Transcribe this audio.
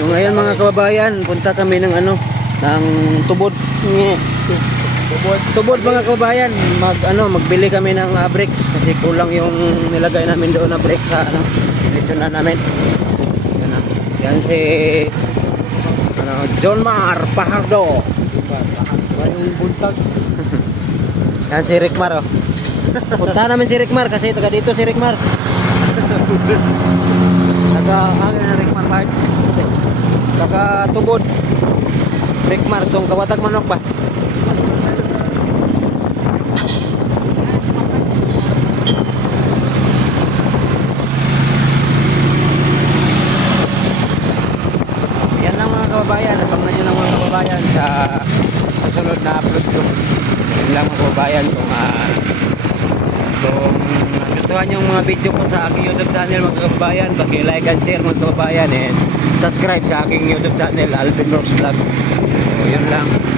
So ngayon mga kababayan, punta kami ng ano, ng tubod. Tubod mga kababayan, magbili kami ng brakes kasi kulang yung nilagay namin doon na brakes sa ano, lechona namin. Yan, yan si John Mar Pajardo. Yung buntag. Yan si Rickmar, oh. Punta namin si Rickmar kasi taga dito si Rickmar. Taga Rickmar Park. Taga tubod. Rickmar tong Kawatag Manok ba? Yan lang mga kababayan, abangan nyo lang mga kababayan sa susunod na upload ko. Yan lang mga kababayan kung gustuhan nyo yung mga video ko sa aking YouTube channel mga kababayan, pag-like and share mga kababayan, and subscribe sa aking YouTube channel Alvin Rocks Vlog. So yun lang.